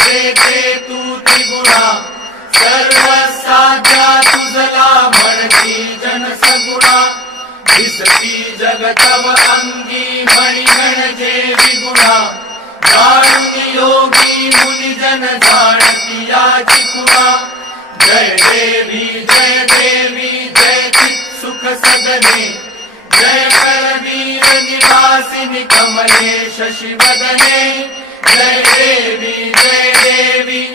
जेथे तू त्रिगुणा सर्वसाध्या तुझला म्हणती जन सगुणा दिसती जगतव अंगी म्हणी म्हणजे विगुणा जाणून योगी मुनिजन जाणती याची खुणा जय देवी जय चित सुख सदने जय करवीर निवासिनी कमले शशिवदने जय देवी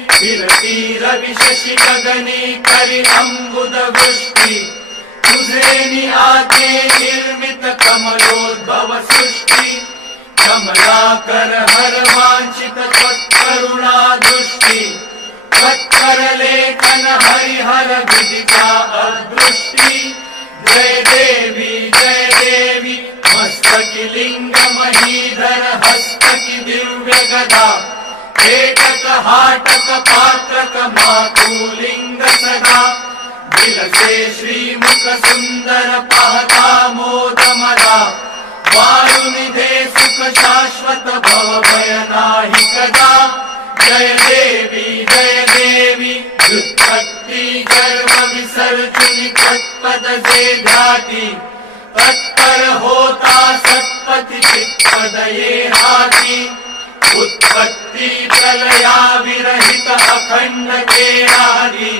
फिरती रवि शशि गगनी करी अंबुद वृष्टि तुझे आके निर्मित कमलोद्भव सृष्टि कमलाकर हर वांछित त्वत्करुणा दृष्टि त्वत्कर लेखन हरिहर विदिता अदृष्टि जय देवी मस्तकी लिंग महीधर हस्तकी दिव्य गदा पेटक हाटक पात्रक मातुलिंग सदा दिलसे श्रीमुख सुंदर पाहता मोद मदा वायुनिधे सुख शाश्वत भव भय नाही कदा जय देवी व्युत्पत्ति गर्भ विसर्जनी तत्पद जे ध्याती तत्पर होता सत्पति चित्पद ये हाती उत्पत्ति प्रलया विरहित अखंड केरारी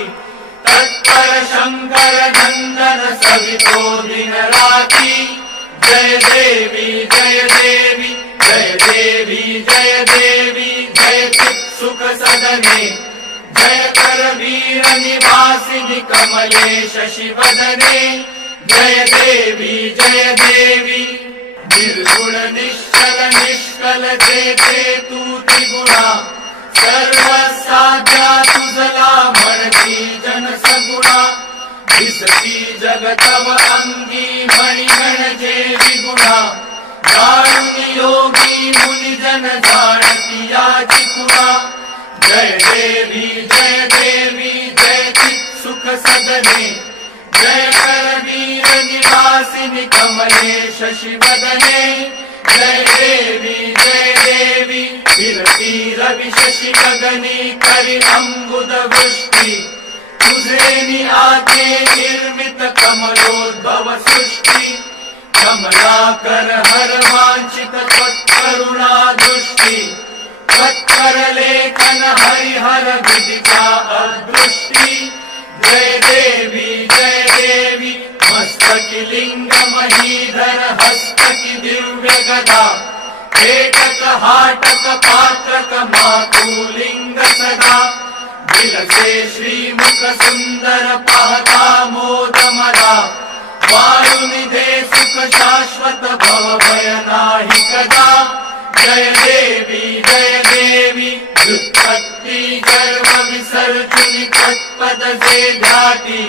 तत्पर शंकर नंदन सवितो दिन राती जय देवी जय चित सुख सदने जय करवीर निवासिनी कमले शशिवदने जय देवी निर्गुण निश्चल निष्कल जेथे तू त्रिगुणा सर्वसाध्या तुझला म्हणती जन सगुणा दिसती जगतव अंगी म्हणी म्हणजे विगुणा जाणून योगी मुनिजन जाणती याची खुणा जय देवी जय चित सुख सदने जय करवीर निवासिनी कमले शशिवदने जय देवी फिरती रवि शशि गगनी करी अंबुद वृष्टि तुझे आके निर्मित कमलोद्भव सृष्टि कमलाकर हर वांछित त्वत्करुणा दृष्टि त्वत्कर लेखन हरिहर विदिता अदृष्टि जय देवी मस्तकी लिंग महीधर हस्तकी दिव्य गदा पेटक हाटक पात्रक मातुलिंग सदा दिलसे श्रीमुख सुंदर पाहता मोद मदा वायुनिधे सुख शाश्वत भव भय नाही कदा जय देवी व्युत्पत्ति गर्भ विसर्जनी तत्पद जे ध्याती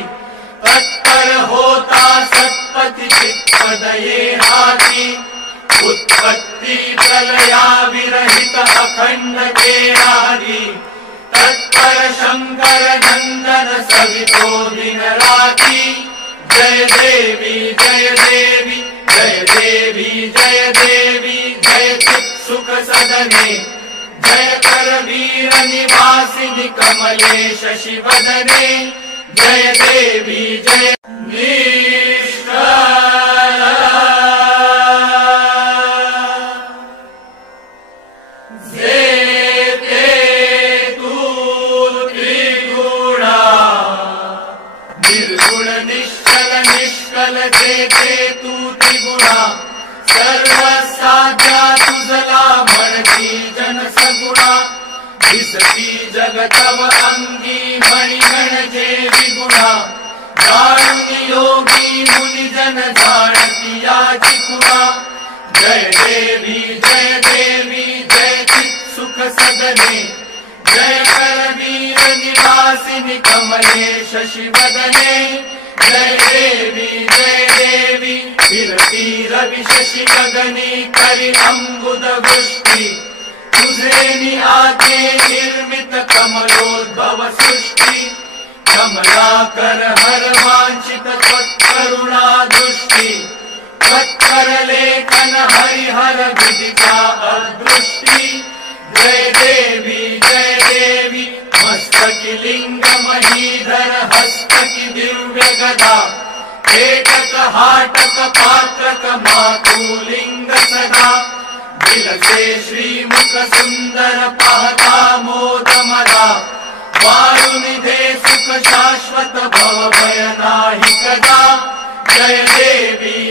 तत्पर होता सत्पति चित्पद ये हाती उत्पत्ति प्रलया विरहित अखंड केरारी तत्पर शंकर नंदन सवितो दिन राती जय देवी जय चित सुख सदने जय करवीर निवासिनी कमले शशिवदने जय देवी जय जेथे तू त्रिगुणा सर्वसाध्या तुझला म्हणती जन सगुणा दिसती जगतव अंगी म्हणी म्हणजे विगुणा जाणून योगी मुनिजन जाणती याची खुणा जय देवी जय चित सुख सदने जय करवीर निवासिनी कमले शशिवदने जय देवी फिरती रवि शशि गगनी करी अंबुद वृष्टि तुझे आके निर्मित कमलोद्भव सृष्टि कमलाकर हर वांछित त्वत्करुणा दृष्टि त्वत्कर लेखन हरिहर विदिता अदृष्टि जय देवी मस्तकि लिंग महीधर हस्तकि दिव्य गदा पेटक हाटक पात्रक मातुलिंग सदा विलसे श्रीमुख सुंदर पाहता मोद मदा वारुनिधे सुख शाश्वत भव भय नाही कदा जय देवी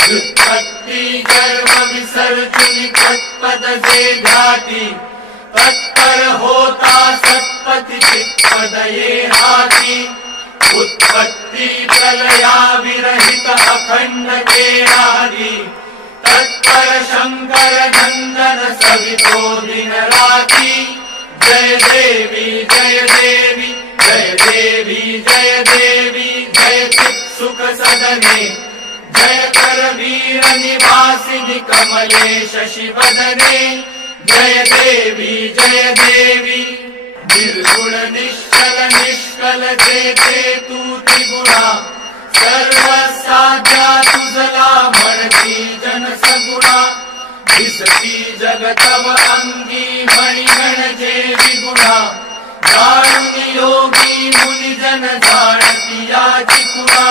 व्युत्पत्ति गर्भ विसर्जनी तत्पद से घाटी तत्पर होता सत्पति चित्पद ये हाथी उत्पत्ति प्रलया विरहित अखंड केरारी तत्पर शंकर नंदन सवितो दिन राती जय देवी जय देवी जय देवी जय देवी जय चित् सुख सदने जय कर वीर निवासिनि कमले शशि वदने जय देवी निर्गुण निश्चल निष्कल जेते तू त्रिगुणा सर्व साध्या तुझला म्हणती जन सगुणा दिसती जगतव अंगी मणिगण जे विगुणा दारुणी योगी मुनि जन जाणती याची खुणा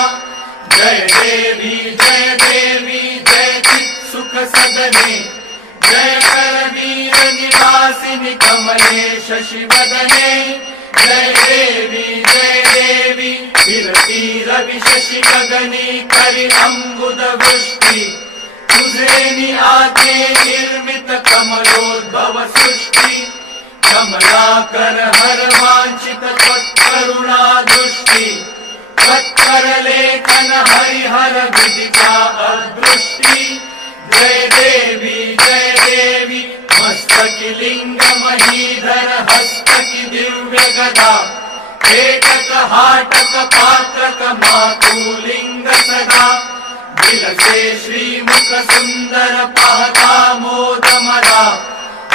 जय देवी जय चित् सुख सदने जय कर वीर निवासिनि कमले शशि वदने जय देवी विरती रवि शशि गगनी करि अम्बुद वृष्टि तुझे नि आते निर्मित कमलोद्भव सृष्टि कमलाकर हर वांछित त्वत्करुणा दृष्टि त्वत्कर लेखन हरिहर विदिता अदृष्टि जय देवी मस्तकि लिंग महीधर हस्तकि दिव्य गदा पेटक हाटक पात्रक मातुलिंग सदा विलसे श्रीमुख सुंदर पाहता मोद मदा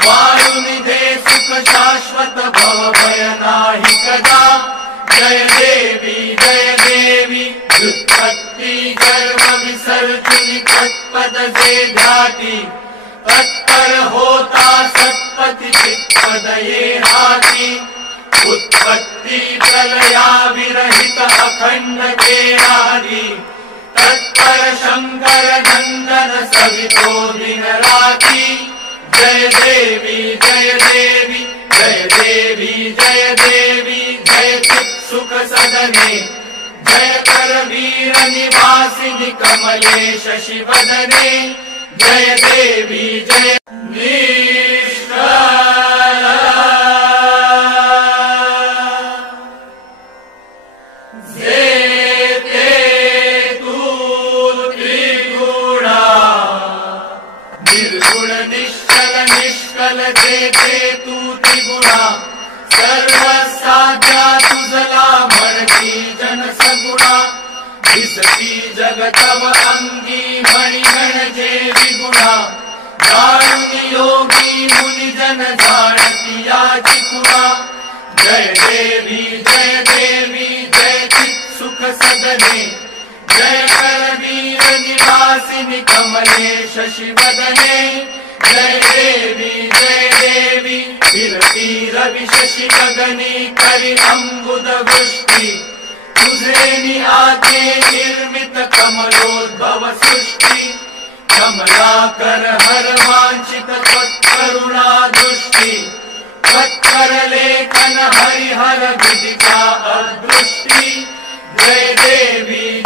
वारुनिधे सुख शाश्वत भव भय नाही कदा जय देवी व्युत्पत्ति गर्भ विसर्जनी तत्पद से घाटी तत्पर होता सत्पति चित्पद ये हाथी उत्पत्ति प्रलया विरहित अखंड केरारी तत्पर शंकर नंदन सवितो दिन राती जय देवी जय देवी जय चित् सुख सदने जय कर वीर निवासिनि कमले शशि वदने जय देवी निर्गुण निश्चल निष्कल जेते तू त्रिगुणा सर्व साध्या तुझला म्हणती जन सगुणा दिसती जगतव अंगी मणिगण जे विगुणा दारुणी योगी मुनि जन जाणती याची खुणा जय देवी जय चित् सुख सदने जय कर वीर निवासिनि कमले शशि वदने जय देवी विरती रवि शशि गगनी करि अम्बुद वृष्टि तुझे नि आते निर्मित कमलोद्भव सृष्टि कमलाकर हर वांछित त्वत्करुणा दृष्टि त्वत्कर लेखन हरिहर विदिता अदृष्टि जय देवी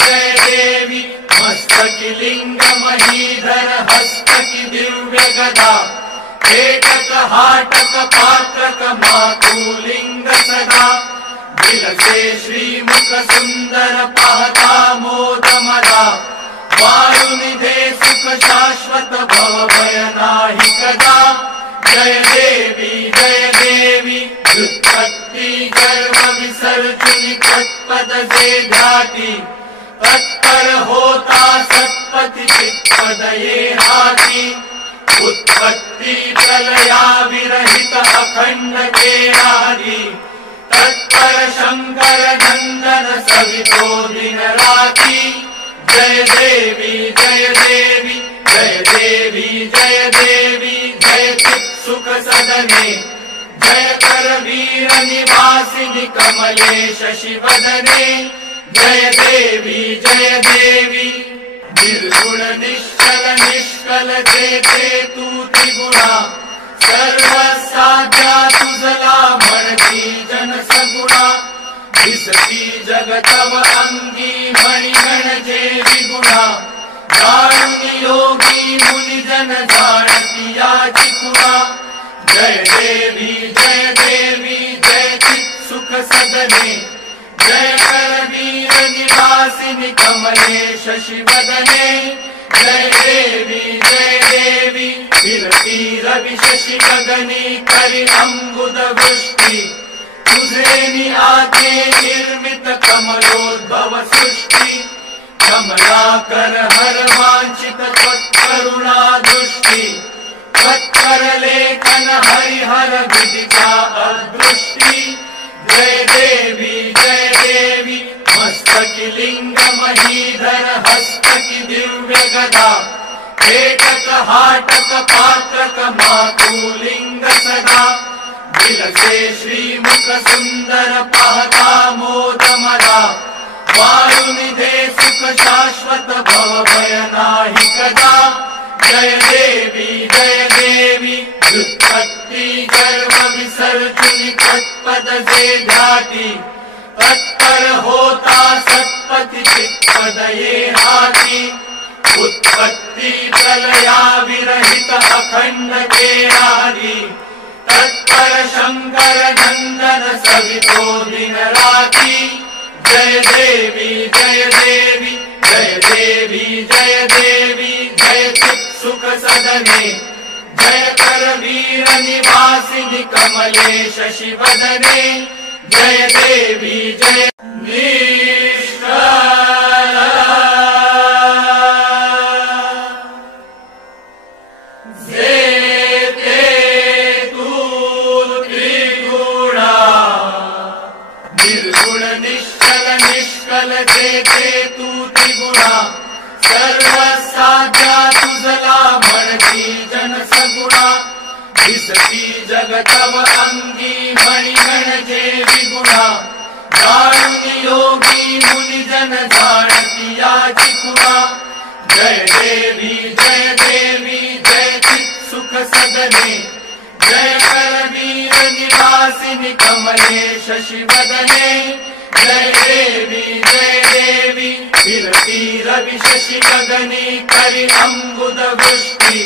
मस्तकि लिंग महीधर हस्तकि दिव्य गदा पेटक हाटक पात्रक मातुलिंग सदा विलसे श्रीमुख सुंदर पाहता मोद मदा वारुनिधे सुख शाश्वत भव भय नाही कदा जय देवी व्युत्पत्ति गर्भ विसर्जनी तत्पद से घाटी तत्पर होता सत्पति चित्पद ये हाथी उत्पत्ति प्रलया विरहित अखंड केरारी तत्पर शंकर नंदन सवितो दिन राती जय देवी जय चित् सुख सदने जय करवीर निवासिनि कमले शशिवदने जय देवी निर्गुण निश्चल निष्कल जेते तू त्रिगुणा सर्वसाध्या तुझला म्हणती जन सगुणा दिसती जगतव अंगी मणिगण जे विगुणा जाणून योगी मुनिजन जाणती याची खुणा जय देवी जय चित् सुख सदने जय करवीर निवासिनि कमले शशिवदने जय देवी विरती रवि शशि गगनी करि अम्बुद वृष्टि तुझे आते निर्मित कमलोद्भव सृष्टि कमलाकर हर वांछित त्वत्करुणा दृष्टि त्वत्कर लेखन हरिहर विदिता अदृष्टि जय देवी मस्तकी लिंग महीधर हस्तकी दिव्य गदा एकक हाटक पात्रक मातुलिंग सदा विलसे श्रीमुख सुंदर पाहता मोद मदा वायुनिधे सुख शाश्वत भव भय नाही कदा जय देवी व्युत्पत्ति गर्भ विसर्जनी तत्पद से ध्याति तत्पर होता सत्पति चित्पद ये हाथी उत्पत्ति प्रलया विरहित अखंड केरादि तत्पर शंकर नंदन सवितो दिन राति जय देवी जय चित् सुख सदने जय करवीर निवासिनि कमले शशिवदने जय देवी निर्गुण निश्चल निष्कल जेते तू त्रिगुणा सर्वसाध्या तुझला म्हणती जन सगुणा दिसती जगतव अंगी मणिगण जे विगुणा जाणून योगी मुनिजन जाणती याची खुणा जय देवी जय चित् सुख सदने जय करवीर निवासिनि कमले शशिवदने जय देवी विरती रवि शशि गगनी करि अम्बुद वृष्टि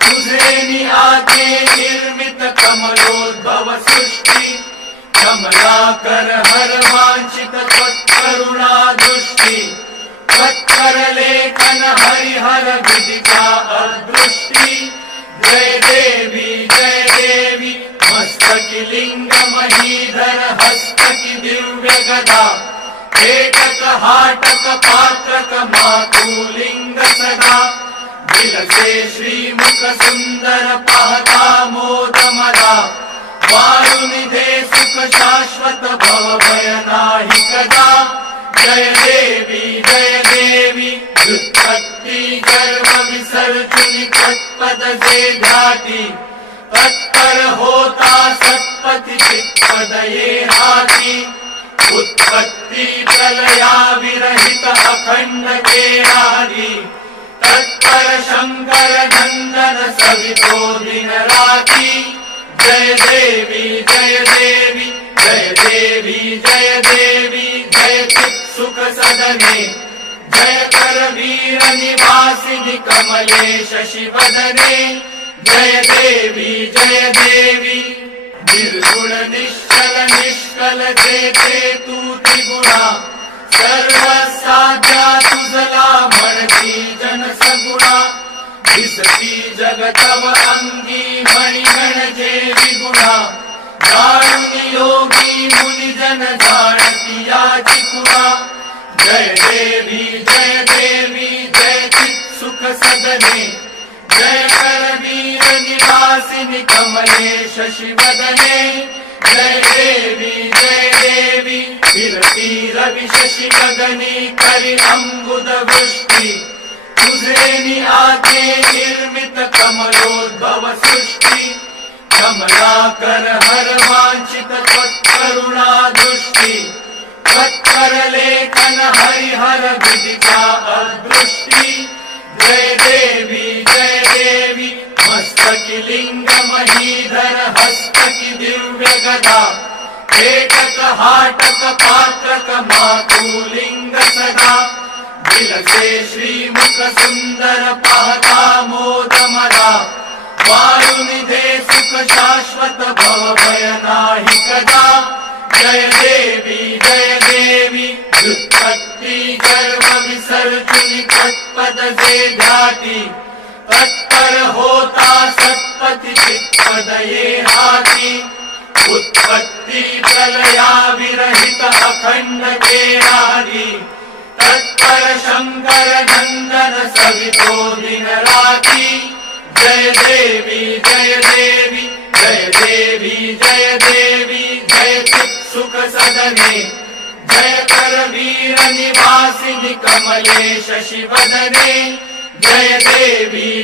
तुझे आते निर्मित कमलोद्भव सृष्टि कमलाकर हर वांछित त्वत्करुणा दृष्टि त्वत्कर लेखन हरिहर विदिता अदृष्टि जय देवी मस्तकी लिंग महीधर हस्तकी दिव्य गदा एकक हाटक पात्रक मातुलिंग सदा विलसे श्रीमुख सुंदर पाहता मोद मदा वायुनिधे सुख शाश्वत भव भय नाही कदा जय देवी व्युत्पत्ति गर्भ विसर्जनी तत्पद से ध्याति तत्पर होता सत्पति चित्पद ये हाथी उत्पत्ति प्रलया विरहित अखंड केरादि तत्पर शंकर नंदन सवितो दिन राति जय देवी जय चित् सुख सदने जय करवीर निवासिनि कमले शशिवदने जय देवी निर्गुण निश्चल निष्कल जेते तू त्रिगुणा सर्वसाध्या तुझला म्हणती जन सगुणा दिसती जगतव अंगी मणिगण जे विगुणा जाणून योगी मुनिजन जाणती याची खुणा जय देवी जय चित् सुख सदने जय करवीर निवासिनि कमले शशिवदने जय देवी विरती रवि शशि गगनी करि अम्बुद वृष्टि तुझे आते निर्मित कमलोद्भव सृष्टि कमलाकर हर वांछित त्वत्करुणा दृष्टि त्वत्कर लेखन हरिहर विदिता अदृष्टि जय देवी मस्तकि लिंग महीधर हस्तकि दिव्य गदा पेटक हाटक पात्रक मातुलिंग सदा दिलसे श्रीमुख सुंदर पहता मोद मदा वायुनिधे सुख शाश्वत भव भय नाही कदा जय देवी व्युत्पत्ति गर्भ विसर्जनी तत्पद से ध्याति तत्पर होता सत्पति चित्पद ये हाथी उत्पत्ति प्रलया विरहित अखंड केरादि तत्पर शंकर नंदन सवितो दिन राति जय देवी जय चित सुख सदने जय कर वीर निवासिनि कमलेश शिवदने जय देवी